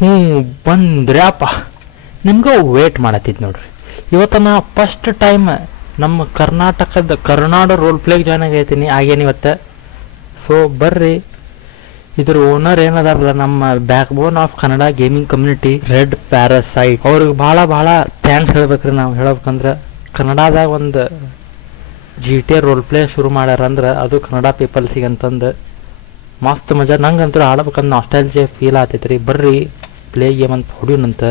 ಹ್ಞೂ, ಬಂದ್ರ್ಯಾಪ. ನಿಮ್ಗೆ ವೇಟ್ ಮಾಡತ್ತಿದ್ ನೋಡ್ರಿ. ಇವತ್ತು ನಾ ಫಸ್ಟ್ ಟೈಮ್ ನಮ್ಮ ಕರ್ನಾಟಕದ ಕರ್ನಾಡ ರೋಲ್ ಪ್ಲೇಗೆ ಜಾಯ್ನ್ ಆಗೈತೀನಿ. ಆಗೇನು ಇವತ್ತು? ಸೊ ಬರ್ರಿ. ಇದ್ರ ಓನರ್ ಏನದಾರಲ್ಲ, ನಮ್ಮ backbone of Kannada gaming community red parasite ಅವ್ರಿಗೆ ಭಾಳ ಭಾಳ ಥ್ಯಾಂಕ್ಸ್ ಹೇಳ್ಬೇಕ್ರಿ ನಾವು ಹೇಳ್ಬೇಕಂದ್ರೆ. ಕನ್ನಡದಾಗ ಒಂದು ಜಿ ಟಿ ರೋಲ್ ಪ್ಲೇ ಶುರು ಮಾಡ್ಯಾರಂದ್ರೆ ಅದು ಕನ್ನಡ ಪೀಪಲ್ಸಿಗೆ ಅಂತಂದು ಮಸ್ತ್ ಮಜಾ. ನಂಗಂತೂ ಆಡ್ಬೇಕಂದ್ರೆ ನಾಸ್ಟಾಲಜಿ ಫೀಲ್ ಆತೈತ್ರಿ ಬರ್ರಿ. ಪ್ಲೇ ಗೇಮ್ ಅಂತ ಹೊಡಿಯೋಣಂತ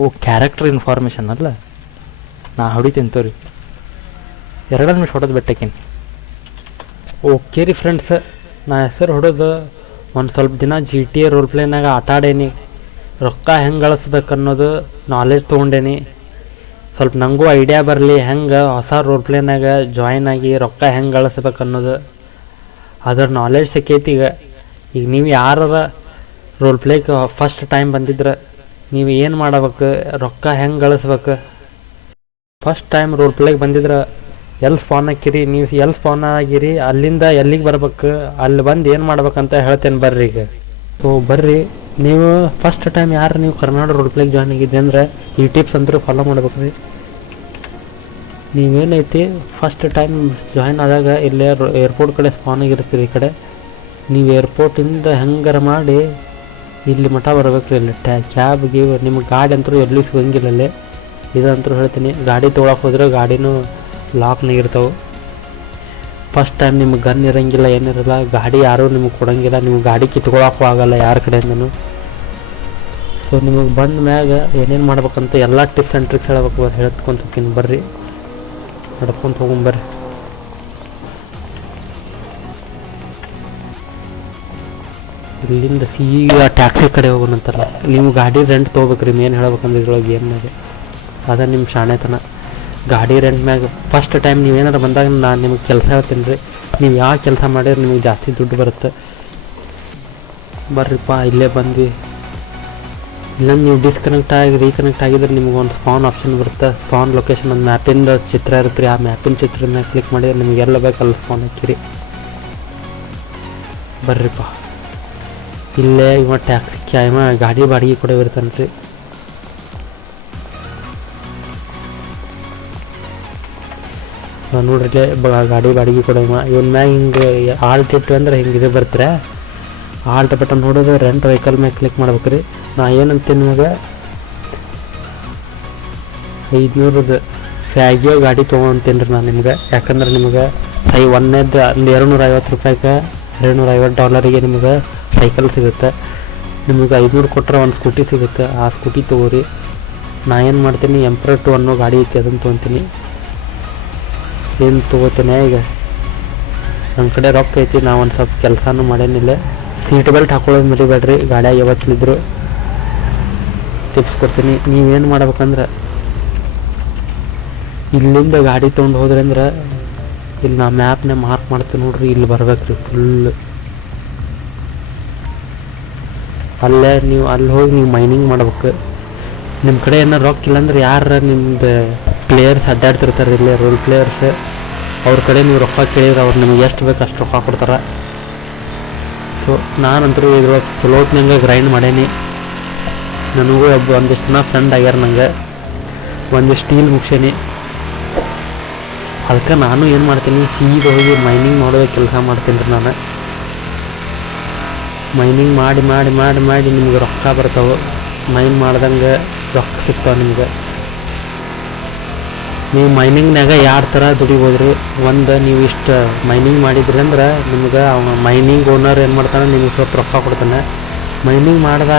ಓ ಕ್ಯಾರೆಕ್ಟರ್ ಇನ್ಫಾರ್ಮೇಷನ್ ಅಲ್ಲ? ನಾ ಹೊಡಿತೀನಿ ತೋರಿ. ಎರಡು ನಿಮಿಷ ಹೊಡೆದು ಬಿಟ್ಟಕೇನಿ. ಓಕೆ ರೀ ಫ್ರೆಂಡ್ಸ್ ನಾ ಹೆಸರು ಹೊಡೋದು ಒಂದು ಸ್ವಲ್ಪ ದಿನ ಜಿ ಟಿ ಎ ರೋಲ್ ಪ್ಲೇನಾಗ ಆಟಾಡೇನಿ. ರೊಕ್ಕ ಹೆಂಗೆ ಗಳಿಸ್ಬೇಕು ಅನ್ನೋದು ನಾಲೆಜ್ ತೊಗೊಂಡೇನಿ. ಸ್ವಲ್ಪ ನನಗೂ ಐಡಿಯಾ ಬರಲಿ, ಹೆಂಗೆ ಹೊಸ ರೋಲ್ ಪ್ಲೇನಾಗ ಜಾಯ್ನ್ ಆಗಿ ರೊಕ್ಕ ಹೆಂಗೆ ಗಳಿಸ್ಬೇಕು ಅನ್ನೋದು ಅದ್ರ ನಾಲೆಜ್ ಸಿಕ್ಕೈತಿ ಈಗ. ಈಗ ನೀವು ಯಾರ ರೋಲ್ ಪ್ಲೇಗೆ ಫಸ್ಟ್ ಟೈಮ್ ಬಂದಿದ್ರೆ, ನೀವು ಏನು ಮಾಡಬೇಕು, ರೊಕ್ಕ ಹೆಂಗೆ ಗಳಿಸ್ಬೇಕು? ಫಸ್ಟ್ ಟೈಮ್ ರೋಲ್ ಪ್ಲೇಗೆ ಬಂದಿದ್ರೆ ಎಲ್ಲಿ ಫೋನ್ ಹಾಕಿರಿ, ನೀವು ಎಲ್ಲಿ ಫೋನ್ ಆಗಿರಿ, ಅಲ್ಲಿಂದ ಎಲ್ಲಿಗೆ ಬರ್ಬೇಕು, ಅಲ್ಲಿ ಬಂದು ಏನು ಮಾಡ್ಬೇಕಂತ ಹೇಳ್ತೇನೆ ಬರ್ರಿ ಈಗ. ಸೊ ಬರ್ರಿ. ನೀವು ಫಸ್ಟ್ ಟೈಮ್ ಯಾರು ನೀವು ಕರ್ನಾಟಕ ರೋಡ್ ಪ್ಲೇಗೆ ಜಾಯ್ನ್ ಆಗಿದ್ದೆ ಅಂದ್ರೆ ಈ ಟಿಪ್ಸ್ ಅಂತೂ ಫಾಲೋ ಮಾಡ್ಬೇಕು ರೀ ನೀವೇನೈತಿ ಫಸ್ಟ್ ಟೈಮ್ ಜಾಯ್ನ್ ಆದಾಗ ಇಲ್ಲೇ ಏರ್ಪೋರ್ಟ್ ಕಡೆ ಸ್ಪಾನ್ ಆಗಿರ್ತೀರಿ ಈ ಕಡೆ. ನೀವು ಏರ್ಪೋರ್ಟಿಂದ ಹೆಂಗಾರ ಮಾಡಿ ಇಲ್ಲಿ ಮಠ ಬರಬೇಕು ರೀ ಇಲ್ಲಿ ಟ್ಯಾ ಕ್ಯಾಬ್ ಗೀಬ್ ನಿಮ್ಗೆ ಗಾಡಿ ಅಂತೂ ಎಲ್ಲೂ ಸಿಗಂಗಿಲ್ಲ ಇಲ್ಲಿ ಇದಂತೂ ಹೇಳ್ತೀನಿ, ಗಾಡಿ ತೊಗೊಳಕ್ಕೆ ಹೋದ್ರೆ ಗಾಡಿನೂ ಲಾಕ್ನಾಗ ಇರ್ತಾವೆ. ಫಸ್ಟ್ ಟೈಮ್ ನಿಮ್ಗೆ ಗನ್ ಇರಂಗಿಲ್ಲ, ಏನಿರಲ್ಲ, ಗಾಡಿ ಯಾರೂ ನಿಮಗೆ ಕೊಡಂಗಿಲ್ಲ ನಿಮ್ಗೆ ಗಾಡಿ ಕಿತ್ಕೊಳಕ್ಕೂ ಆಗಲ್ಲ ಯಾರ ಕಡೆಯಿಂದನೂ. ಸೊ ನಿಮಗೆ ಬಂದ ಮ್ಯಾಗ ಏನೇನು ಮಾಡ್ಬೇಕಂತ ಎಲ್ಲ ಟಿಪ್ಸ್ ಆ್ಯಂಡ್ ಟ್ರಿಕ್ಸ್ ಹೇಳ್ಬೇಕು ಹೇಳ್ಕೊಂತ ಹೋಗ್ತೀನಿ ಬರ್ರಿ. ನಡ್ಕೊಂತ ಹೋಗೊಂಬರ್ರಿ ಇಲ್ಲಿಂದ ಸೀದಾ ಟ್ಯಾಕ್ಸಿ ಕಡೆ ಹೋಗೋಣಂತಲ್ಲ. ನೀವು ಗಾಡಿ ರೆಂಟ್ ತೊಗೋಬೇಕ್ರಿ ಮೇನ್ ಹೇಳ್ಬೇಕಂದ್ರೆ ಇದ್ರೊಳಗೆ ಏನು ಅದ ನಿಮ್ಮ ಶಾಣೆತನ. ಗಾಡಿ ರೆಂಟ್ ಮ್ಯಾಗ ಫಸ್ಟ್ ಟೈಮ್ ನೀವು ಏನಾರು ಬಂದಾಗ ನಾನು ನಿಮಗೆ ಕೆಲಸ ಹೇಳ್ತೀನಿ ರೀ ನೀವು ಯಾವ ಕೆಲಸ ಮಾಡಿದ್ರೆ ನಿಮಗೆ ಜಾಸ್ತಿ ದುಡ್ಡು ಬರುತ್ತೆ. ಬರ್ರಿಪ್ಪ, ಇಲ್ಲೇ ಬಂದ್ವಿ. ಇಲ್ಲ ನೀವು ಡಿಸ್ಕನೆಕ್ಟ್ ಆಗಿ ರೀಕನೆಕ್ಟ್ ಆಗಿದ್ರೆ ನಿಮ್ಗೆ ಒಂದು ಸ್ಪಾನ್ ಆಪ್ಷನ್ ಬರುತ್ತೆ. ಸ್ಪಾನ್ ಲೊಕೇಶನ್ ಒಂದು ಮ್ಯಾಪಿಂದ ಚಿತ್ರ ಇರುತ್ತೆ ರೀ ಆ ಮ್ಯಾಪಿನ ಚಿತ್ರದ ಮ್ಯಾಲೆ ಕ್ಲಿಕ್ ಮಾಡಿದ್ರೆ ನಿಮ್ಗೆ ಎಲ್ಲ ಬೇಕಲ್ಲ ಸ್ಪಾನ್ ಹಾಕಿರಿ. ಬರ್ರಿಪ್ಪ. ಇಲ್ಲೇ ಇವ ಟ್ಯಾಕ್ಸಿ ಕ್ಯಾಮ ಗಾಡಿ ಬಾಡಿಗೆ ಕೂಡ ಇರ್ತಾನೆ ರೀ ನೋಡ್ರಿ ಗಾಡಿ ಬಾಡಿಗೆ ಕೂಡ ಇವ ಇವನ್ ಮ್ಯಾಗ ಹಿಂಗೆ ಆಲ್ಟ್ ಇಟ್ಟು ಅಂದ್ರೆ ಹಿಂಗೆ ಇದು ಬರ್ತಾರೆ ಆಲ್ಟ್ ಬಟನ್ ನೋಡೋದು ರೆಂಟ್ ವೆಹಿಕಲ್ ಮ್ಯಾಗ ಕ್ಲಿಕ್ ಮಾಡ್ಬೇಕು ರೀ. ನಾ ಏನಂತೀನಿ ನಿಮಗೆ? ಐದುನೂರದ್ದು ಫ್ಯಾಗಿಯೋ ಗಾಡಿ ತೊಗೊಂತೀನಿ ರೀ ನಾನು ನಿಮ್ಗೆ. ಯಾಕಂದ್ರೆ ನಿಮ್ಗೆ ಐ ಒಂದೇದು ಒಂದು ಎರಡು ನೂರ ಐವತ್ತು ರೂಪಾಯಿಗೆ ಎರಡು ನೂರ ಐವತ್ತು ಡಾಲರಿಗೆ ನಿಮ್ಗೆ ಸೈಕಲ್ ಸಿಗುತ್ತೆ. ನಿಮಗೆ ಐದುನೂರು ಕೊಟ್ಟರೆ ಒಂದು ಸ್ಕೂಟಿ ಸಿಗುತ್ತೆ. ಆ ಸ್ಕೂಟಿ ತೊಗೋರಿ. ನಾ ಏನು ಮಾಡ್ತೀನಿ ಎಂಪ್ರ ಟು ಅನ್ನೋ ಗಾಡಿ ಐತಿ ಅದನ್ನು ತೊಗೊತೀನಿ. ಏನು ತೊಗೋತೇನೆ. ಈಗ ನಮ್ಮ ಕಡೆ ರೊಕ್ಕ ಐತಿ, ನಾವು ಒಂದು ಸ್ವಲ್ಪ ಕೆಲಸನೂ ಮಾಡೇನಿಲ್ಲ. ಸೀಟ್ ಬೆಲ್ಟ್ ಹಾಕೊಳ್ಳೋದು ಮರಿಬೇಡ್ರಿ. ಗಾಡಿಯಾಗ ಯಾವತ್ತಿದ್ರು ಟಿಪ್ಸ್ ಕೊಡ್ತೀನಿ. ನೀವೇನು ಮಾಡ್ಬೇಕಂದ್ರೆ ಇಲ್ಲಿಂದ ಗಾಡಿ ತೊಗೊಂಡು ಹೋದ್ರೆ ಅಂದ್ರೆ ಇಲ್ಲಿ ನಾ ಮ್ಯಾಪ್ನ ಮಾರ್ಕ್ ಮಾಡ್ತೀನಿ ನೋಡ್ರಿ, ಇಲ್ಲಿ ಬರ್ಬೇಕ್ರಿ ಫುಲ್ ಅಲ್ಲೇ ನೀವು ಅಲ್ಲಿ ಹೋಗಿ ನೀವು ಮೈನಿಂಗ್ ಮಾಡ್ಬೇಕು. ನಿಮ್ಮ ಕಡೆ ಏನಾರು ರೊಕ್ಕ ಇಲ್ಲಾಂದ್ರೆ ಯಾರು ನಿಮ್ದು ಪ್ಲೇಯರ್ಸ್ ಅಡ್ಡಾಡ್ತಿರ್ತಾರೆ ಇಲ್ಲೇ ರೋಲ್ ಪ್ಲೇಯರ್ಸ್ ಅವ್ರ ಕಡೆ ನೀವು ರೊಕ್ಕ ಕೇಳಿದ್ರೆ ಅವ್ರು ನಿಮಗೆ ಎಷ್ಟು ಬೇಕು ಅಷ್ಟು ರೊಕ್ಕ ಕೊಡ್ತಾರೆ. ಸೊ ನಾನಂತರೂ ಇದ್ರೊಳಗೆ ಚಲೋತ್ನಂಗೆ ಗ್ರೈಂಡ್ ಮಾಡೇನಿ. ನನಗೂ ಒಬ್ಬ ಒಂದಿಷ್ಟು ಜನ ಫ್ರೆಂಡ್ ಆಗ್ಯಾರ ನಂಗೆ. ಒಂದಿಷ್ಟು ಸ್ಟೀಲ್ ಮುಗ್ಸೇನಿ. ಅದಕ್ಕೆ ನಾನು ಏನು ಮಾಡ್ತೀನಿ ಸೀದ ಹೋಗಿ ಮೈನಿಂಗ್ ಮಾಡೋ ಕೆಲಸ ಮಾಡ್ತೀನಿ ರೀ ನಾನು. ಮೈನಿಂಗ್ ಮಾಡಿ ಮಾಡಿ ಮಾಡಿ ಮಾಡಿ ನಿಮ್ಗೆ ರೊಕ್ಕ ಬರ್ತಾವೆ. ಮೈನ್ ಮಾಡ್ದಂಗೆ ರೊಕ್ಕ ಸಿಗ್ತಾವೆ ನಿಮ್ಗೆ. ನೀವು ಮೈನಿಂಗ್ನಾಗ ಯಾರ ಥರ ದುಡಿಬೋದು ರೀ ಒಂದು ನೀವು ಇಷ್ಟು ಮೈನಿಂಗ್ ಮಾಡಿದ್ರಿ ಅಂದ್ರೆ ನಿಮ್ಗೆ ಮೈನಿಂಗ್ ಓನರ್ ಏನು ಮಾಡ್ತಾನೆ, ನಿಮಗೆ ಸ್ವಲ್ಪ ರೊಕ್ಕ ಕೊಡ್ತಾನೆ. ಮೈನಿಂಗ್ ಮಾಡ್ದ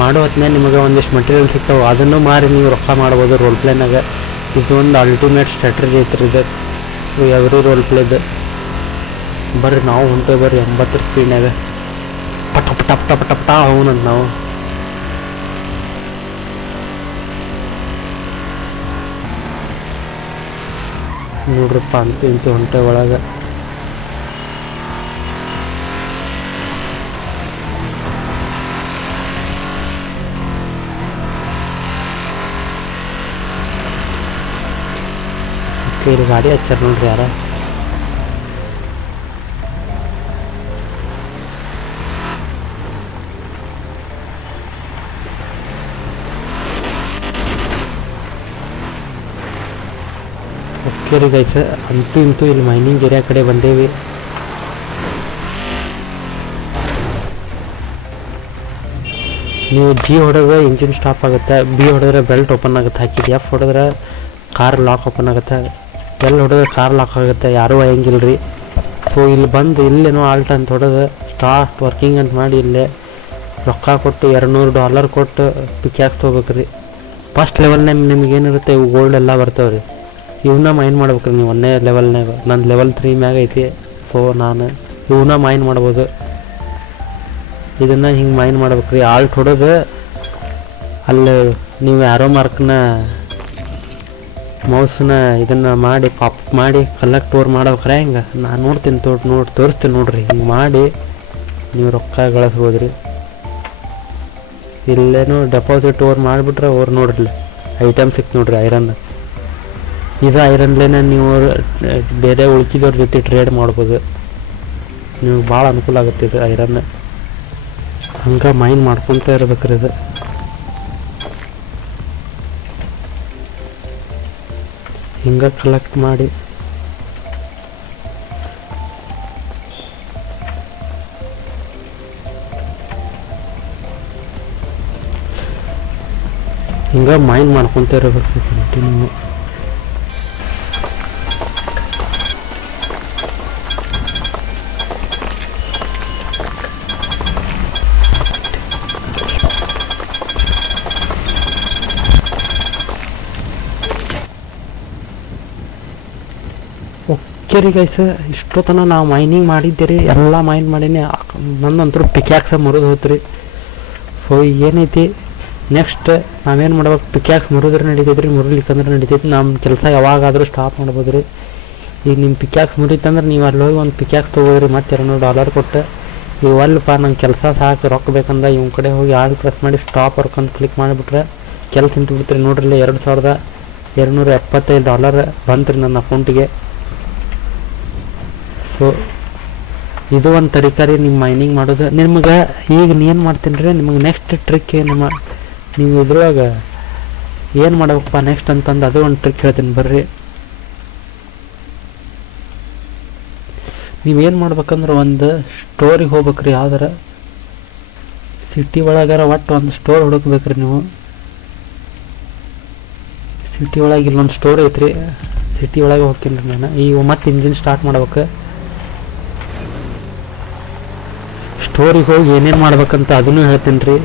ಮಾಡೋ ಹೊತ್ತಿನಾಗ ನಿಮಗೆ ಒಂದಿಷ್ಟು ಮೆಟೀರಿಯಲ್ ಸಿಗ್ತಾವೆ, ಅದನ್ನು ಮಾರಿ ನೀವು ರೊಕ್ಕ ಮಾಡ್ಬೋದು ರೋಲ್ ಪ್ಲೇನಾಗ ಇದು ಒಂದು ಅಲ್ಟಿಮೇಟ್ ಸ್ಟ್ರಾಟಜಿ ಐತ್ರಿ ಇದು. ಎವ್ರಿ ರೋಲ್ ಪ್ಲೇದು ಬರ್ರಿ, ನಾವು ಹೊಂಟೇವೆ ಬರ್ರಿ ಎಂಬತ್ತರ ಸ್ಪೀಡ್ನಾಗ ಪಟ ಪಟ ಪಟ ಪಟ ಪಟ ಅವನಂತ ನಾವು. ನೋಡ್ರಪ್ಪ ಅಂತ ಇಂತ ಹೊಂಟೆ ಒಳಗೆ. ಓಕೆ ಇಲ್ಲಿ ಗಾಡಿ ಹಚ್ಚಾರ ನೋಡ್ರಿ ಯಾರ? ಗೈಸ್, ಅಂತೂ ಇಂತೂ ಇಲ್ಲಿ ಮೈನಿಂಗ್ ಏರಿಯಾ ಕಡೆ ಬಂದೇವಿ. ನೀವು ಜಿ ಹೊಡೆದ್ರೆ ಇಂಜಿನ್ ಸ್ಟಾಪ್ ಆಗುತ್ತೆ ಬಿ ಹೊಡೆದ್ರೆ ಬೆಲ್ಟ್ ಓಪನ್ ಆಗುತ್ತೆ ಹಾಕಿದ್ದು ಎಫ್ ಹೊಡೆದ್ರೆ ಕಾರ್ ಲಾಕ್ ಓಪನ್ ಆಗುತ್ತೆ ಎಲ್ ಹೊಡೆದ್ರೆ ಕಾರ್ ಲಾಕ್ ಆಗುತ್ತೆ, ಯಾರೂ ಒಯ್ಯಂಗಿಲ್ಲ ರೀ ಸೊ ಇಲ್ಲಿ ಬಂದು ಇಲ್ಲೇನೋ ಆಲ್ಟ್ ಅಂತ ಹೊಡೆದು ಸ್ಟಾರ್ಟ್ ವರ್ಕಿಂಗ್ ಅಂತ ಮಾಡಿ ಇಲ್ಲೇ ರೊಕ್ಕ ಕೊಟ್ಟು ಎರಡು ನೂರು ಡಾಲರ್ ಕೊಟ್ಟು ಪಿಕ್ಯಾಕ್ಸ್ ತೊಗೋಬೇಕು ರೀ ಫಸ್ಟ್ ಲೆವೆಲ್ನಾಗ ನಿಮ್ಗೆ ಏನಿರುತ್ತೆ ಇವು ಗೋಲ್ಡ್ ಎಲ್ಲ ಬರ್ತಾವೆ ರೀ ಇವನ್ನ ಮೈನ್ ಮಾಡ್ಬೇಕು ನೀವು. ಒಂದೇ ಲೆವೆಲ್ನಾಗ ನನ್ನ ಲೆವೆಲ್ ತ್ರೀ ಮ್ಯಾಗ ಐತಿ. ಸೊ ನಾನು. ಇವನ್ನ ಮೈನ್ ಮಾಡ್ಬೋದು. ಇದನ್ನು ಹಿಂಗೆ ಮೈನ್ ಮಾಡ್ಬೇಕು ರೀ ಆಲ್ಟ್ ಹೊಡೆದು ಅಲ್ಲಿ ನೀವು ಯಾರೋ ಮಾರ್ಕ್ನ ಮೌಸ್ನ ಇದನ್ನು ಮಾಡಿ ಪಾಪ್ ಮಾಡಿ ಕಲೆಕ್ಟ್ ಟೋರ್ ಮಾಡ್ಬೇಕ್ರೆ ಹಿಂಗೆ? ನಾನು ನೋಡ್ತೀನಿ ತೋಟ ನೋಡಿ, ತೋರಿಸ್ತೀನಿ ನೋಡ್ರಿ. ಹಿಂಗೆ ಮಾಡಿ ನೀವು ರೊಕ್ಕ ಗಳಿಸ್ಬೋದು ರೀ ಇಲ್ಲೇನು ಡೆಪಾಸಿಟ್ ಓರ್ ಮಾಡಿಬಿಟ್ರೆ ಓರ್ ನೋಡ್ರಿ. ಐಟಮ್ ಸಿಕ್ತು ನೋಡ್ರಿ ಐರನ್ ಇದು ಐರನ್ಲೇನೆ ನೀವು ಬೇರೆ ಉಳ್ಕಿದವ್ರ ಜೊತೆ ಟ್ರೇಡ್ ಮಾಡ್ಬೋದು. ನಿಮ್ಗೆ ಭಾಳ ಅನುಕೂಲ ಆಗುತ್ತೆ ಇದು ಐರನ್. ಹಂಗೆ ಮೈನ್ ಮಾಡ್ಕೊತ ಇರ್ಬೇಕ್ರಿ ಇದು. ಹಿಂಗೆ ಕಲೆಕ್ಟ್ ಮಾಡಿ. ಹಿಂಗೆ ಮೈನ್ ಮಾಡ್ಕೊತ ಇರಬೇಕು ಕಂಟಿನ್ಯೂ ಓಕೆ ರೀ ಗೈಸ್ ಇಷ್ಟೊತ್ತನ ನಾವು ಮೈನಿಂಗ್ ಮಾಡಿದ್ದೆ ರೀ ಎಲ್ಲ ಮೈನ್ ಮಾಡೀನಿ. ನಂದಂತರೂ ಪಿಕ್ಯಾಕ್ಸ ಮುರಿದು ಹೋತ್ರಿ. ಸೊ ಏನೈತಿ ನೆಕ್ಸ್ಟ್ ನಾವೇನು ಮಾಡ್ಬೇಕು ಪಿಕ್ಯಾಕ್ಸ್ ಮುರಿದ್ರೆ ನಡೀತೈತೆ ರೀ ಮುರಿಲಿಕ್ಕಂದ್ರೆ ನಡೀತೈತಿ. ನಮ್ಮ ಕೆಲಸ ಯಾವಾಗಾದರೂ ಸ್ಟಾಪ್ ಮಾಡ್ಬೋದು ರೀ ಈಗ ನಿಮ್ಮ ಪಿಕ್ಯಾಕ್ಸ್ ಮುರಿತಂದ್ರೆ ನೀವು ಅಲ್ಲಿ ಹೋಗಿ ಒಂದು ಪಿಕ್ಯಾಕ್ಸ್ ತೊಗೋದ್ರಿ ಮತ್ತೆ ಎರಡು ನೂರು ಡಾಲರ್ ಕೊಟ್ಟು ಇವಲ್ಲಪ್ಪ ನಂಗೆ ಕೆಲಸ ಸಾಕು, ರೊಕ್ಕ ಬೇಕಂದ ಇವ್ನ ಕಡೆ ಹೋಗಿ ಆಲ್ ಪ್ರೆಸ್ ಮಾಡಿ ಸ್ಟಾಪ್ ವರ್ಕ್ ಅಂತ ಕ್ಲಿಕ್ ಮಾಡಿಬಿಟ್ರೆ, ಕೆಲಸ ನಿಂತು ಬಿಡ್ತೀರಿ ನೋಡ್ರಿ ಎರಡು ಸಾವಿರದ ಎರಡುನೂರ ಎಪ್ಪತ್ತೈದು ಡಾಲರ್ ಬಂತು ರೀ ನನ್ನ ಅಕೌಂಟಿಗೆ ಸೊ ಇದು ಒಂದು ತರಕಾರಿ ನಿಮ್ಮ ಮೈನಿಂಗ್ ಮಾಡೋದು. ನಿಮ್ಗೆ ಈಗ ಏನು ಮಾಡ್ತೀನಿ ರೀ ನಿಮಗೆ ನೆಕ್ಸ್ಟ್ ಟ್ರಿಕ್ ಏನು ಮಾ ನೀವು ಇದ್ರೊಳಗೆ ಏನು ಮಾಡಬೇಕಪ್ಪ ನೆಕ್ಸ್ಟ್ ಅಂತಂದು ಅದು ಒಂದು ಟ್ರಿಕ್ ಹೇಳ್ತೀನಿ ಬರ್ರಿ. ನೀವೇನು ಮಾಡ್ಬೇಕಂದ್ರೆ ಒಂದು ಸ್ಟೋರಿಗೆ ಹೋಗ್ಬೇಕ್ರಿ ಯಾವ್ದಾರ ಸಿಟಿ ಒಳಗಾರ ಒಟ್ಟು ಒಂದು ಸ್ಟೋರ್ ಹುಡುಕ್ಬೇಕ್ರಿ ನೀವು. ಸಿಟಿ ಒಳಗೆ ಇಲ್ಲೊಂದು ಸ್ಟೋರ್ ಐತ್ರಿ. ಸಿಟಿ ಒಳಗೆ ಹೋಗ್ತೀನಿ ರೀ ನಾನು. ಈಗ ಮತ್ತೆ ಇಂಜಿನ್ ಸ್ಟಾರ್ಟ್ ಮಾಡ್ಬೇಕು. ಸ್ಟೋರಿಗೆ ಹೋಗಿ ಏನೇನು ಮಾಡ್ಬೇಕಂತ ಅದನ್ನು ಹೇಳ್ತೀನಿ ರೀ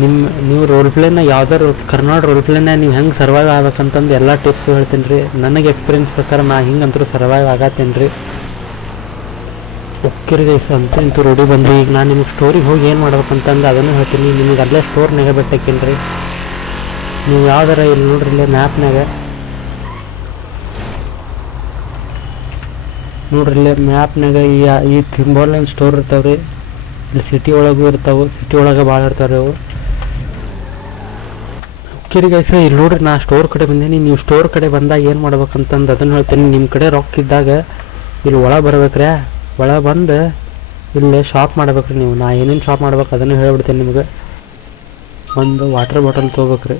ನಿಮ್ಮ ನೀವು ರೋಲ್ ಪ್ಲೇನ ಯಾವ್ದಾರು ಕರ್ನಾಟಕ ರೋಲ್ ಪ್ಲೇನ ನೀವು ಹೆಂಗೆ ಸರ್ವೈವ್ ಆಗ್ಬೇಕಂತಂದು ಎಲ್ಲ ಟಿಪ್ಸ್ ಹೇಳ್ತೀನಿ ರೀ ನನಗೆ ಎಕ್ಸ್ಪೀರಿಯನ್ಸ್ ಪ್ರಕಾರ ನಾ ಹಿಂಗಂತೂ ಸರ್ವೈವ್ ಆಗತ್ತೇನೆ ರೀ ಗೈಸ್ ಅಂತ ಇಂತೂ ರೆಡಿ ಬಂದ್ರಿ ಈಗ ನಾನು ನಿಮ್ಗೆ ಸ್ಟೋರಿಗೆ ಹೋಗಿ ಏನು ಮಾಡ್ಬೇಕಂತಂದು ಅದನ್ನು ಹೇಳ್ತೀನಿ. ನಿಮ್ಗೆ ಅಲ್ಲೇ ಸ್ಟೋರ್ನಾಗೆ ಬಿಟ್ಟಾಕಿಲ್ಲ ರೀ ನೀವು ಯಾವ್ದಾರ ಇಲ್ಲಿ ನೋಡ್ರಿ ಇಲ್ಲೇ ಮ್ಯಾಪ್ನಾಗ ನೋಡ್ರಿ ಇಲ್ಲೇ ಮ್ಯಾಪ್ನಾಗ ಈ ಈ ಥಿಂಬೋಲ್ ಸ್ಟೋರ್ ರೀ ಇಲ್ಲಿ ಸಿಟಿ ಒಳಗೂ ಇರ್ತಾವೆ ಸಿಟಿ ಒಳಗೆ ಭಾಳ ಇರ್ತಾರೆ ಅವು ಗೈಸ್, ಇಲ್ಲಿ ನೋಡ್ರಿ ನಾ ಸ್ಟೋರ್ ಕಡೆ ಬಂದೀನಿ. ನೀವು ಸ್ಟೋರ್ ಕಡೆ ಬಂದಾಗ ಏನು ಮಾಡ್ಬೇಕಂತಂದು ಅದನ್ನು ಹೇಳ್ತೀನಿ. ನಿಮ್ಮ ಕಡೆ ರೊಕ್ಕ ಇದ್ದಾಗ ಇಲ್ಲಿ ಒಳಗೆ ಬರ್ಬೇಕ್ರೆ. ಒಳಗೆ ಬಂದು ಇಲ್ಲಿ ಶಾಪ್ ಮಾಡ್ಬೇಕ್ರಿ ನೀವು. ನಾ ಏನೇನು ಶಾಪ್ ಮಾಡ್ಬೇಕು ಅದನ್ನು ಹೇಳ್ಬಿಡ್ತೀನಿ ನಿಮಗೆ. ಒಂದು ವಾಟರ್ ಬಾಟಲ್ ತೊಗೋಬೇಕ್ರಿ.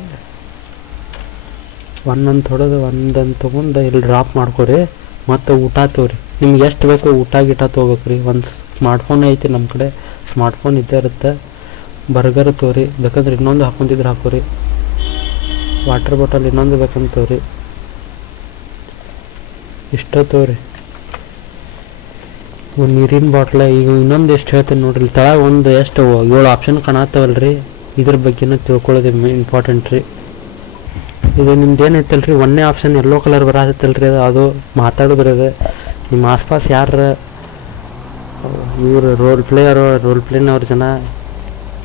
ಒಂದೊಂದು ತೊಡೆದು ಒಂದೊಂದು ತೊಗೊಂಡು ಇಲ್ಲಿ ಡ್ರಾಪ್ ಮಾಡ್ಕೊರಿ. ಮತ್ತು ಊಟ ತಗೋರಿ. ನಿಮ್ಗೆ ಎಷ್ಟು ಬೇಕು ಊಟ, ಗೀಟ ತೊಗೋಬೇಕ್ರಿ. ಒಂದು ಸ್ಮಾರ್ಟ್ಫೋನ್ ಐತಿ ನಮ್ಮ ಕಡೆ. ಸ್ಮಾರ್ಟ್ಫೋನ್ ಇದ್ದೇ ಇರುತ್ತೆ. ಬರ್ಗರ್ ತೋರಿ, ಬೇಕಂದ್ರೆ ಇನ್ನೊಂದು ಹಾಕೊಂಡಿದ್ರೆ ಹಾಕೋರಿ. ವಾಟರ್ ಬಾಟಲ್ ಇನ್ನೊಂದು ಬೇಕಂತ ತೋರಿ. ಇಷ್ಟ ತೋರಿ. ಒಂದು ನೀರಿನ ಬಾಟ್ಲ ಈಗ ಇನ್ನೊಂದು ಎಷ್ಟು ಹೇಳ್ತೀನಿ ನೋಡ್ರಿ ತಳಗ ಒಂದು ಎಷ್ಟು ಏಳು ಆಪ್ಷನ್ ಕಾಣತ್ತವಲ್ರಿ. ಇದ್ರ ಬಗ್ಗೆನೂ ತಿಳ್ಕೊಳ್ಳೋದು ಇಂಪಾರ್ಟೆಂಟ್ ರೀ. ಇದು ನಿಮ್ದು ಏನೈತಲ್ರಿ ಒಂದೇ ಆಪ್ಷನ್ ಎಲ್ಲೋ ಕಲರ್ ಬರತ್ತಲ್ರಿ ಅದು ಅದು ಮಾತಾಡೋದ್ರಿ ನಿಮ್ಮ ಆಸ್ಪಾಸ್ ಯಾರ ಇವ್ರು ರೋಲ್ ಪ್ಲೇಯರು ರೋಲ್ ಪ್ಲೇನವ್ರ ಜನ,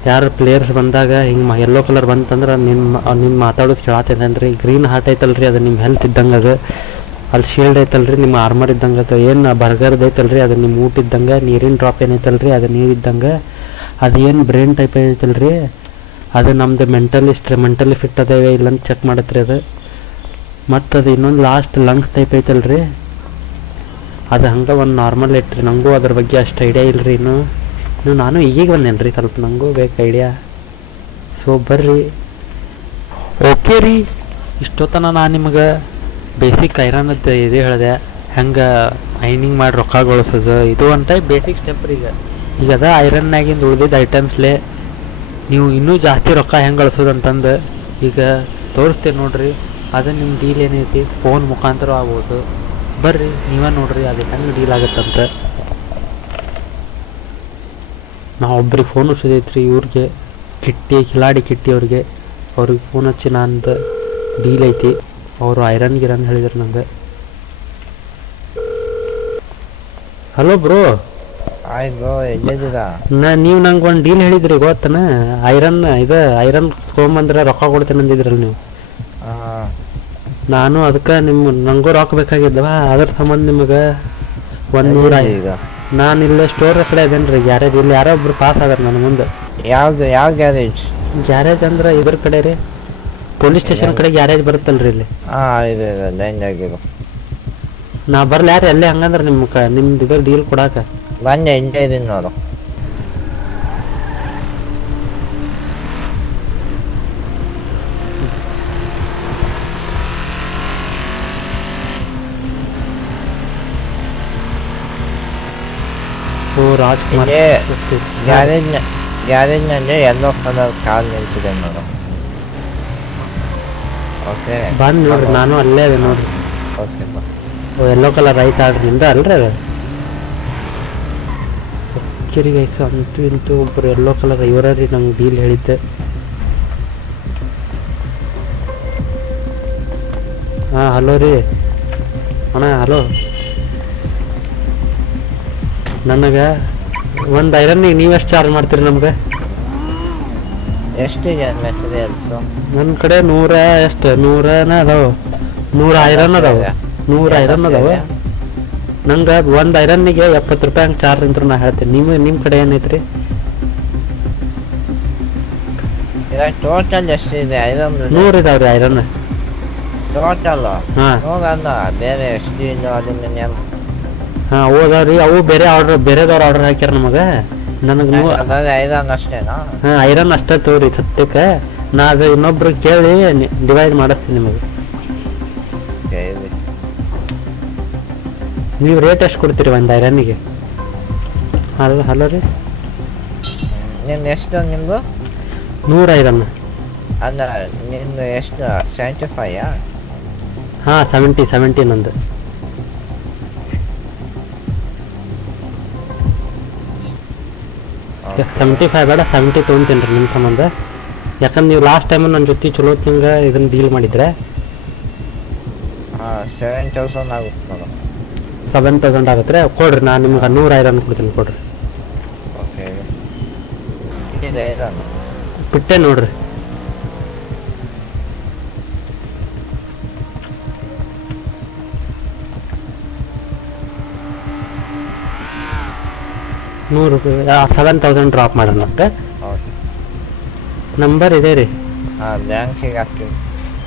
ಯಾರು ಪ್ಲೇಯರ್ಸ್ ಬಂದಾಗ ಹಿಂಗೆ ಎಲ್ಲೋ ಕಲರ್ ಬಂತಂದ್ರೆ ನಿಮ್ಮ ನಿಮ್ಮ ಮಾತಾಡೋದು ಕೇಳತ್ತೇನೆ ಗ್ರೀನ್ ಹಾರ್ಟ್ ಐತಲ್ರಿ ಅದು ನಿಮ್ಮ ಹೆಲ್ತ್ ಇದ್ದಂಗೆ ಅದು. ಅಲ್ಲಿ ಶೀಲ್ಡ್ ಐತಲ್ರಿ ನಿಮ್ಮ ಆರ್ಮರ್ ಇದ್ದಂಗೆ ಅದು. ಏನು ಬರ್ಗರ್ದು ಐತಲ್ರಿ, ಅದು ನಿಮ್ಮ ಊಟ ಇದ್ದಂಗೆ, ನೀರಿನ ಡ್ರಾಪ್ ಏನೈತಲ್ರಿ ಅದು ನೀರು ಇದ್ದಂಗೆ. ಅದು ಏನು ಬ್ರೈನ್ ಟೈಪ್ ಐತಲ್ರಿ? ಅದು ನಮ್ಮದು ಮೆಂಟಲಿ ಮೆಂಟಲಿ ಫಿಟ್ ಅದೇವೆ ಇಲ್ಲಂತ ಚೆಕ್ ಮಾಡತ್ರಿ ಅದು. ಮತ್ತು ಅದು ಇನ್ನೊಂದು ಲಾಸ್ಟ್ ಲಂಗ್ಸ್ ಟೈಪ್ ಐತಲ್ರಿ. ಅದು ಹಂಗೆ ಒಂದು ನಾರ್ಮಲ್ ಇಟ್ರಿ ನನಗೂ ಅದ್ರ ಬಗ್ಗೆ ಅಷ್ಟು ಐಡಿಯಾ ಇಲ್ಲರಿ ಇನ್ನು. ಇನ್ನು ನಾನು ಈಗೀಗ ಬಂದೇನು ರೀ ಸ್ವಲ್ಪ ನನಗೂ ಬೇಕು ಐಡಿಯಾ ಸೊ ಬರ್ರಿ. ಓಕೆ ರೀ. ಇಷ್ಟೊತ್ತನ ನಾನು ನಿಮಗೆ ಬೇಸಿಕ್ ಐರನ್ ಅಂತ ಇದು ಹೇಳಿದೆ. ಹೆಂಗೆ ಐನಿಂಗ್ ಮಾಡಿ ರೊಕ್ಕ ಗಳಿಸೋದು. ಇದು ಅಂತ ಬೇಸಿಕ್ ಸ್ಟೆಪ್ ಈಗ. ಈಗ ಅದ ಐರನ್ನಾಗಿಂದ ಉಳಿದಿದ್ದ ಐಟಮ್ಸ್ಲೇ ನೀವು ಇನ್ನೂ ಜಾಸ್ತಿ ರೊಕ್ಕ ಹೆಂಗೆ ಗಳಿಸೋದು ಅಂತಂದು ಈಗ ತೋರಿಸ್ತೇನೆ ನೋಡಿರಿ. ಅದು ನಿಮ್ಮ ಡೀಲ್ ಏನೈತಿ? ಫೋನ್ ಮುಖಾಂತರ ಆಗ್ಬೋದು. ಬರ್ರಿ ನೀವೇ ನೋಡ್ರಿ ಅದು ಹೆಂಗೆ ಡೀಲ್ ಆಗತ್ತಂತೆ. ನಾವು ಒಬ್ರಿಗೆ ಫೋನ್ ಹಚ್ಚೋದೈತ್ರಿ ಇವ್ರಿಗೆ ಕಿಟ್ಟಿ ಕಿಲಾಡಿ ಕಿಟ್ಟಿ ಅವ್ರಿಗೆ. ಅವ್ರಿಗೆ ಫೋನ್ ಹಚ್ಚಿ ನಂದು ಡೀಲ್ ಐತಿ. ಅವರು ಐರನ್ ಗಿರನ್ ಹೇಳಿದ್ರು ನಂಗೆ. ಹಲೋ ಬ್ರೋ ನಾ ನೀವು ನಂಗೆ ಒಂದು ಡೀಲ್ ಹೇಳಿದ್ರಿ ಗೊತ್ತನ? ಐರನ್ ಇದು ಐರನ್ ತೊಗೊಂಬಂದ್ರೆ ರೊಕ್ಕ ಕೊಡ್ತೇನೆ ಅಂದಿದ್ರಲ್ಲ ನೀವು ನಾನು ಅದಕ್ಕೆ ನಿಮ್ಮ ನಂಗೂ ರೊಕ್ಕ ಬೇಕಾಗಿದ್ದವ ಅದ್ರ ಸಂಬಂಧ ನಿಮಗೆ ಒಂದು ನೂರ ಈಗ? ನಾನು ಇಲ್ಲೇ ಸ್ಟೋರ್ ಕಡೆ ಅದೇನು ರೀ ಗ್ಯಾರೇಜ್ ಇಲ್ಲಿ ಯಾರೋ ಒಬ್ರು ಪಾಸ್ ಆದ್ರ ನನ್ನ ಮುಂದೆ. ಯಾವ್ದು ಯಾವ ಗ್ಯಾರೇಜ್ ಗ್ಯಾರೇಜ್ ಅಂದ್ರೆ ಇದ್ರ ಕಡೆ ರೀ. ಪೊಲೀಸ್ ಸ್ಟೇಷನ್ ಕಡೆ ಗ್ಯಾರೇಜ್ ಬರುತ್ತಲ್ರಿ ಇಲ್ಲಿ. ಹಾಂ ಇದೆ ಆಗಿರು. ನಾ ಬರ್ಲಿ ಯಾರು ಅಲ್ಲೇ ಹಂಗಂದ್ರೆ ನಿಮ್ಮ ಕ ನಿಮ್ದು ಇದ್ರ ಡೀಲ್ ಕೊಡಾಕ. ಬಂದೆ ಇಂಟೆ ಇದೀನಿ ನೋಡು. ರಾಜ್ಕುಮಾರ್ ಇಲ್ಲೇ ಗೊತ್ತು. ಗ್ಯಾರೇಜ್ ಗ್ಯಾರೇಜ್ನಲ್ಲಿ ಎಲ್ಲೋ ಕಲರ್ ಕಾರ್ ನಿಲ್ಸಿದೆ ನೋಡು. ಓಕೆ ಬಂದ್ ನೋಡ್ರಿ ನಾನು ಅಲ್ಲೇ ಇದೆ ನೋಡ್ರಿ. ಓಕೆ ಬಾ. ಎಲ್ಲೋ ಕಲರ್ ಐತೆ ಆಡ್ರಿ ನಿಂದ ಅಲ್ರಿ ಅದು? ಕಿರಿಗೆ ಅಂತೂ ಇಂತೂ ಒಬ್ರು ಎಲ್ಲೋ ಕಲರ್ ಇವರ ರೀ ನಂಗೆ ಡೀಲ್ ಹೇಳಿದ್ದೆ. ಹಾಂ ಹಲೋ ರೀ. ಅಣ್ಣ ಹಲೋ. ನನಗೆ ಒಂದು ಐರನ್ನಿಗೆ ನೀವು ಎಷ್ಟು ಚಾರ್ಜ್ ಮಾಡ್ತೀರಿ ನಮ್ಗೆ? ಎಷ್ಟಿದೆ ಮೆಟೀರಿಯಲ್ಸು ನನ್ನ ಕಡೆ ನೂರ ಎಷ್ಟು? ನೂರನ ಅದಾವ. ನೂರ ಐರನ್ ಅದಾವ. ನೂರ ಐರನ್ ಅದಾವ. ನಂಗೆ ಒಂದು ಐರನ್ನಿಗೆ ಎಪ್ಪತ್ತು ರೂಪಾಯಿ ಹಂಗೆ ಚಾರ್ಜ್ ಅಂತ ನಾ ಹೇಳ್ತೀನಿ. ನಿಮ್ಮ ನಿಮ್ಮ ಕಡೆ ಏನೈತ್ರಿ? ಟೋಟಲ್ ಇದೆ? ಐರನ್ ನೂರು ಇದಾವ್ರಿ ಐರನ್. ಟೋಟಲ್ ಹಾಂ. ಬೇರೆ ಸ್ಟೀಲ್ ಅಲ್ಯೂಮಿನಿಯಂ ಹಾಂ ಹೋದವ್ರಿ ಅವು ಬೇರೆ ಆರ್ಡರ್ ಬೇರೆದವ್ರು ಆರ್ಡರ್ ಹಾಕ್ಯಾರ ನಮಗೆ. ನನಗೆ ಐರನ್ ಅಷ್ಟೇನಾ ಹಾಂ ಐರನ್ ಅಷ್ಟೇ ತೋರಿ ಸತ್ಯಕ್ಕೆ ನಾ ಅದು ಇನ್ನೊಬ್ರು ಕೇಳಿ ಡಿವೈಡ್ ಮಾಡಿಸ್ತೀನಿ ನಿಮಗೆ. ನೀವು ರೇಟ್ ಎಷ್ಟು ಕೊಡ್ತೀರಿ ಒಂದು ಐರನ್ನಿಗೆ? ಹಲೋ ಹಲೋ ರೀ. ನಿನ್ನ ಎಷ್ಟು ನಿಮ್ಮದು ನೂರು ಐರನ್. ಅಲ್ಲ ನಿಂದು ಎಷ್ಟು ಸೆವೆಂಟಿ ಫೈಯಾ ಹಾಂ ಸೆವೆಂಟಿ ಸೆವೆಂಟಿ ನಂದು. ಸೆವೆಂಟಿ ಫೈವ್ ಬೇಡ ಸೆವೆಂಟಿ ತೊಗೊಂತೀನಿ ರೀ ನಿಮ್ಮ ಸಂಬಂಧ. ಯಾಕಂದ್ರೆ ನೀವು ಲಾಸ್ಟ್ ಟೈಮ್ ನನ್ನ ಜೊತೆ ಚಲೋ ತಿಂಗ ಇದನ್ನ ಡೀಲ್ ಮಾಡಿದ್ರೆ. ಸೆವೆನ್ ತೌಸಂಡ್ ಆಗುತ್ತೆ ಸೆವೆನ್ ತೌಸಂಡ್ ಆಗುತ್ತೆ ರೀ ಕೊಡ್ರಿ ನಾನು ನಿಮ್ಗೆ ನೂರು ಐರನ್ ಕೊಡ್ತೀನಿ ಕೊಡ್ರಿ. ಬಿಟ್ಟೆ ನೋಡ್ರಿ. ನೂರು ರೂಪಾಯಿ ಸೆವೆನ್ ತೌಸಂಡ್ ಡ್ರಾಪ್ ಮಾಡೋಣ ನಂಬರ್ ಇದೆ ರೀ. ಹಾಂ ಬ್ಯಾಂಕಿಗೆ ಹಾಕ್ತೀವಿ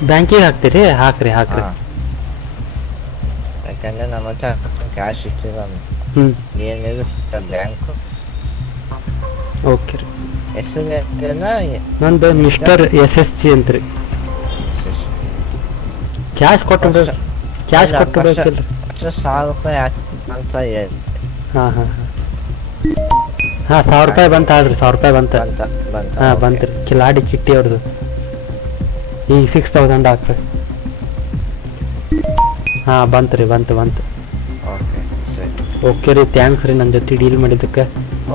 ಬ್ಯಾಂಕಿಗೆ ಹಾಕ್ತೀರಿ? ಹಾಕ್ರಿ ಹಾಕ್ರಿ. ಹಾಂ. ಯಾಕಂದರೆ ನಮ್ಮ ಹತ್ರ ಕ್ಯಾಶ್ ಇಟ್ಟಿಲ್ಲ ಹ್ಞೂ ಏನಿರುತ್ತೆ ಬ್ಯಾಂಕು? ಓಕೆ ರೀ. ಎಸ್ ಎಲ್ಲ ನಂದು ಮಿಸ್ಟರ್ ಎಸ್ ಎಸ್ ಜಿ ಅಂತ ರೀ ಕ್ಯಾಶ್ ಕೊಟ್ಟು ಕ್ಯಾಶ್ ಕೊಟ್ಟು ಸಾವಿರ ರೂಪಾಯಿ ಅಂತ ಹೇಳಿ ಹಾಂ ಹಾಂ ಹಾಂ. ಹಾಂ ಸಾವಿರ ರೂಪಾಯಿ ಬಂತ ಆಡ್ರಿ ಸಾವಿರ ರೂಪಾಯಿ ಬಂತ. ಹಾಂ ಬಂತು. ಬಂತ್ರಿ. ಕಿಲಾಡಿ ಕಿಟ್ಟಿ ಅವ್ರದ್ದು ಈ ಸಿಕ್ಸ್ ತೌಸಂಡ್ ಹಾಕ್ರಿ. ಹಾಂ ಬಂತು ರೀ ಬಂತು ಬಂತು ಓಕೆ ರೀ ಥ್ಯಾಂಕ್ಸ್ ರೀ ನನ್ನ ಜೊತೆ ಡೀಲ್ ಮಾಡಿದ್ದಕ್ಕೆ.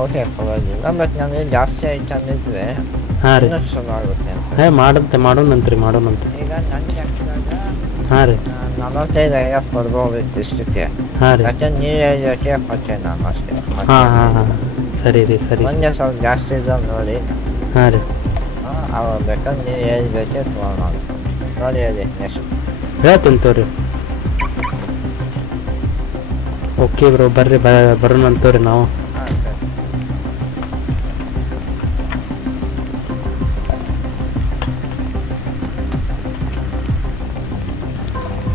ಓಕೆ ಪರವಾಗಿಲ್ಲ. ಬಟ್ ನನಗೆ ಜಾಸ್ತಿ ಐಟಮ್ ಇದ್ರೆ ಹಾಂ ರೀ. ಚಲೋ ಆಗುತ್ತೆ ಹಾಂ ಮಾಡಂತೆ ಮಾಡೋಣಂತ್ರಿ ಮಾಡೋಣಂತ ಈಗ ನನ್ನ ಹಾಂ ರೀ. ನಲವತ್ತೈದು ಐವತ್ತು ಬರ್ಬೋದು ಇಷ್ಟಕ್ಕೆ ಹಾಂ ರೀ. ಯಾಕೆ ನೀವು ಹೇಳಿದಕ್ಕೆ ಕೊಟ್ಟೆ ನಾನು ಅಷ್ಟೇ. ಹಾಂ ಹಾ ಹಾ. ಸರಿ ರೀ ಸರಿ. ಮುಂದೆ ಸ್ವಲ್ಪ ಜಾಸ್ತಿ ಇದ್ದಾವೆ ನೋಡಿ. ಹಾಂ ರೀ. ಅವ ಬೇಕಾದ್ರೆ ನೀವು ತೊಗೊಳೋಣ ನೋಡಿ ಹೇಳಿ ನೆಕ್ಸ್ಟ್ ಹೇಳ್ತೀನಿ ತೋರಿ. ಓಕೆ ಬ್ರೋ ಬರ್ರಿ ಬರೋಣ ಅಂತವ್ರಿ ನಾವು. ಹಾಂ ಸರ್.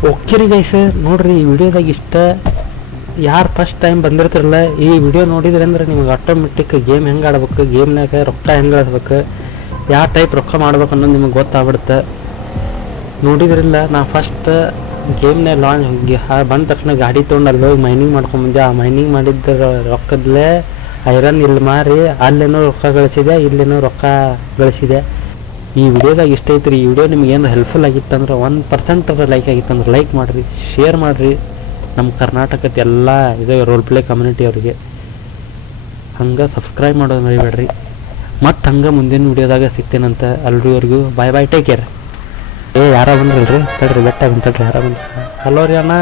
ಓಕೆ ರೀ ಗೈಸ್ ನೋಡ್ರಿ ಈ ವಿಡಿಯೋದಾಗ ಇಷ್ಟ. ಯಾರು ಫಸ್ಟ್ ಟೈಮ್ ಬಂದಿರ್ತಿರಲ್ಲ, ಈ ವಿಡಿಯೋ ನೋಡಿದ್ರೆ ಅಂದ್ರೆ ನಿಮ್ಗೆ ಆಟೋಮೆಟಿಕ್ ಗೇಮ್ ಹೆಂಗೆ ಆಡ್ಬೇಕು ಗೇಮ್ನಾಗ ರೊಕ್ಕ ಹೆಂಗೆ ಆಡ್ಬೇಕು, ಯಾವ ಟೈಪ್ ರೊಕ್ಕ ಮಾಡ್ಬೇಕು ಅನ್ನೋದು ನಿಮಗೆ ಗೊತ್ತಾಗ್ಬಿಡುತ್ತೆ. ನೋಡಿದ್ರಿಲ್ಲ, ನಾ ಫಸ್ಟ್ ಗೇಮ್ನೇ ಲಾಂಚ್ ಬಂದ ತಕ್ಷಣ ಗಾಡಿ ತೊಗೊಂಡು ಅಲ್ಲಿ ಹೋಗಿ ಮೈನಿಂಗ್ ಮಾಡ್ಕೊಂಬಂದೆ ಆ ಮೈನಿಂಗ್ ಮಾಡಿದ್ದ ರೊಕ್ಕದಲ್ಲೇ ಐರನ್ ಇಲ್ಲಿ ಮಾರಿ, ಅಲ್ಲೇನೋ ರೊಕ್ಕ ಗಳಿಸಿದೆ, ಇಲ್ಲೇನೋ ರೊಕ್ಕ ಗಳಿಸಿದೆ. ಈ ವಿಡಿಯೋದಾಗ ಇಷ್ಟ ಐತ್ರಿ ಈ ವಿಡಿಯೋ ನಿಮ್ಗೆ ಏನು ಹೆಲ್ಪ್ಫುಲ್ ಆಗಿತ್ತಂದ್ರೆ ಒನ್ ಪರ್ಸೆಂಟ್ ಲೈಕ್ ಆಗಿತ್ತಂದ್ರೆ ಲೈಕ್ ಮಾಡಿರಿ ಶೇರ್ ಮಾಡಿರಿ. ನಮ್ಮ ಕರ್ನಾಟಕದ ಎಲ್ಲ ಇದು ರೋಲ್ ಪ್ಲೇ ಕಮ್ಯುನಿಟಿ ಅವರಿಗೆ. ಹಂಗೆ ಸಬ್ಸ್ಕ್ರೈಬ್ ಮಾಡೋದು ಮರಿಬೇಡ್ರಿ. ಮತ್ತು ಹಂಗೆ ಮುಂದಿನ ವಿಡಿಯೋದಾಗ ಸಿಗ್ತೇನಂತ ಅಲ್ರಿವರೆಗೂ ಬಾಯ್ ಬಾಯ್ ಟೇಕ್ ಕೇರ್ ಏ, ಯಾರ ಬಂದ್ರಲ್ರಿ? ತಡ್ರಿ, ಬೆಟ್ಟ ತಡ್ರಿ ಯಾರ ಬಂದ್ರಿ ಹಲೋ ರೀ ಅಣ್ಣ.